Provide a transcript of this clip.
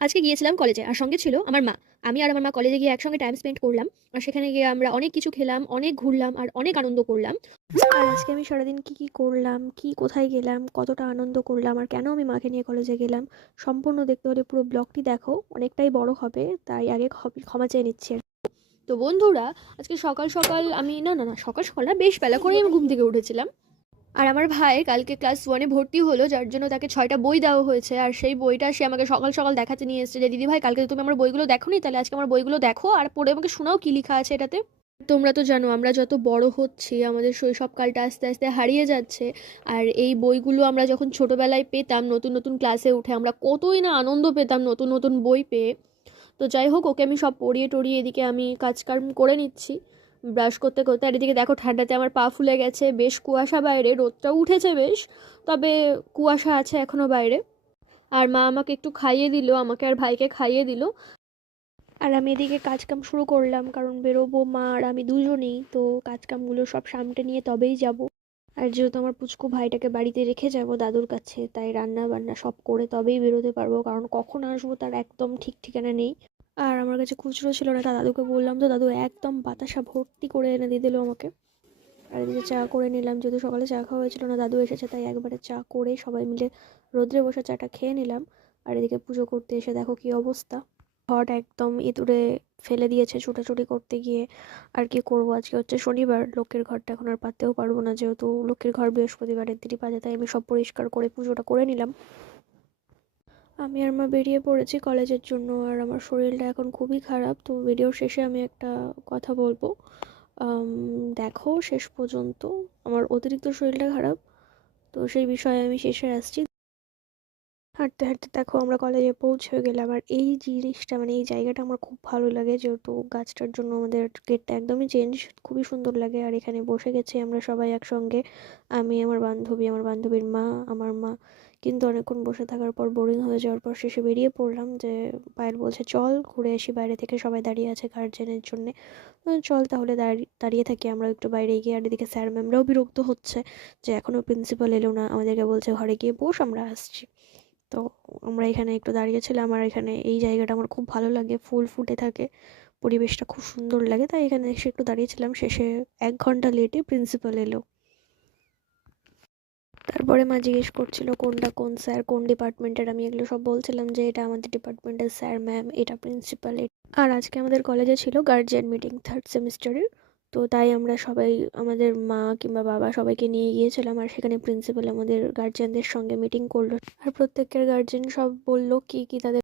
আজকে গিয়েছিলাম কলেজে আর সঙ্গে ছিল আমার মা। আমি আর আমার মা কলেজে গিয়ে একসঙ্গে টাইম স্পেন্ড করলাম। আর সেখানে গিয়ে আমরা অনেক কিছু খেলাম, অনেক ঘুরলাম আর অনেক আনন্দ করলাম। আর আজকে আমি সারাদিন কি কি করলাম, কি কোথায় গেলাম, কতটা আনন্দ করলাম আর কেন আমি মাকে নিয়ে কলেজে গেলাম, সম্পূর্ণ দেখতে হলে পুরো ব্লগটি দেখো। অনেকটাই বড় হবে, তাই আগে ক্ষমা চেয়ে নিচ্ছি। তো বন্ধুরা, আজকে সকাল সকাল আমি না না না সকাল সকাল না, বেশ বেলা করেই আমি ঘুম থেকে উঠেছিলাম। আর আমার ভাই কালকে ক্লাস ওয়ানে ভর্তি হলো, যার জন্য তাকে 6টা বই দেওয়া হয়েছে। আর সেই বইটা সে আমাকে সকাল সকাল দেখাতে নিয়ে এসেছে যে, দিদি ভাই, কালকে তো তুমি আমার বইগুলো দেখোনি, তাহলে আজকে আমার বইগুলো দেখো আর পড়ে আমাকে শোনাও কি লেখা আছে এটাতে। তোমরা তো জানো, আমরা যত বড় হচ্ছি আমাদের শৈশবকালটা আস্তে আস্তে হারিয়ে যাচ্ছে। আর এই বইগুলো আমরা যখন ছোটবেলায় পেতাম, নতুন নতুন ক্লাসে উঠে আমরা কতই না আনন্দ পেতাম নতুন নতুন বই পেয়ে। তো যাই হোক, ওকে আমি সব পড়িয়ে টড়িয়ে এদিকে আমি কাজকাম করে নিচ্ছি ব্রাশ করতে করতে। আর এদিকে দেখো, ঠান্ডাতে আমার পা ফুলে গেছে, বেশ কুয়াশা বাইরে, রোদটা উঠেছে বেশ, তবে কুয়াশা আছে এখনো বাইরে। আর মা আমাকে একটু খাইয়ে দিল, আমাকে আর ভাইকে খাইয়ে দিল। আর আমি এদিকে কাজকাম শুরু করলাম, কারণ বেরোবো মা আর আমি দুজনেই তো। কাজকামগুলো সব সামটে নিয়ে তবেই যাব। আর যেহেতু আমার পুচকু ভাইটাকে বাড়িতে রেখে যাব দাদুর কাছে, তাই রান্না বান্না সব করে তবেই বেরোতে পারবো, কারণ কখন আসবো তার একদম ঠিক ঠিকানা নেই। আর আমার কাছে খুচরো ছিল না, তা দাদুকে বললাম, তো দাদু একদম বাতাসা ভর্তি করে এনে দিয়ে দিল আমাকে। আর এদিকে চা করে নিলাম, যেহেতু সকালে চা খাওয়া হয়েছিল না, দাদু এসেছে, তাই একবারে চা করে সবাই মিলে রোদ্রে বসে চাটা খেয়ে নিলাম। আর এদিকে পুজো করতে এসে দেখো কি অবস্থা, ঘট একদম ইঁদুরে ফেলে দিয়েছে ছুটাছুটি করতে গিয়ে। আর কি করবো, আজকে হচ্ছে শনিবার, লক্ষ্মীর ঘরটা এখন আর পাততেও পারবো না, যেহেতু লক্ষ্মীর ঘর বৃহস্পতিবারের দিনই পাতে, তাই আমি সব পরিষ্কার করে পুজোটা করে নিলাম। আমি আর মা বেরিয়ে পড়েছি কলেজের জন্য। আর আমার শরীরটা এখন খুবই খারাপ, তো ভিডিওর শেষে আমি একটা কথা বলবো, আম, দেখো শেষ পর্যন্ত। আমার অতিরিক্ত শরীরটা খারাপ, তো সেই বিষয়ে আমি শেষে আসছি। হাঁটতে হাঁটতে দেখো আমরা কলেজে পৌঁছে গেলাম। আর এই জিনিসটা মানে এই জায়গাটা আমার খুব ভালো লাগে, যেহেতু গাছটার জন্য আমাদের গেটটা একদমই চেঞ্জ, খুবই সুন্দর লাগে। আর এখানে বসে গেছি আমরা সবাই একসঙ্গে, আমি, আমার বান্ধবী, আমার বান্ধবীর মা, আমার মা। কিন্তু অনেকক্ষণ বসে থাকার পর বোরিং হয়ে যাওয়ার পর শেষে বেরিয়ে পড়লাম, যে পায়েল বলছে চল ঘুরে আসি, বাইরে থেকে সবাই দাঁড়িয়ে আছে গার্জেনের জন্যে। চল তাহলে দাঁড়িয়ে দাঁড়িয়ে থাকি আমরা একটু বাইরে গিয়ে। আর এদিকে স্যার ম্যামরাও বিরক্ত হচ্ছে যে এখনও প্রিন্সিপাল এলো না, আমাদেরকে বলছে ঘরে গিয়ে বস, আমরা আসছি। তো আমরা এখানে একটু দাঁড়িয়েছিলাম। আর এখানে এই জায়গাটা আমার খুব ভালো লাগে, ফুল ফুটে থাকে, পরিবেশটা খুব সুন্দর লাগে, তাই এখানে এসে একটু দাঁড়িয়েছিলাম। শেষে 1 ঘন্টা লেটে প্রিন্সিপাল এলো। তারপরে মা জিজ্ঞেস করছিল কোনটা কোন স্যার, কোন ডিপার্টমেন্টের। আমি এগুলো সব বলছিলাম যে এটা আমাদের ডিপার্টমেন্টের স্যার ম্যাম, এটা প্রিন্সিপাল। আর আজকে আমাদের কলেজে ছিল গার্জিয়ান মিটিং 3rd সেমিস্টারের। তো তাই আমরা সবাই, আমাদের মা কিংবা বাবা সবাইকে নিয়ে গিয়েছিলাম। আর সেখানে প্রিন্সিপাল আমাদের গার্জিয়ানদের সঙ্গে মিটিং করলো। আর প্রত্যেকের গার্জিয়ান সব বললো কি কি তাদের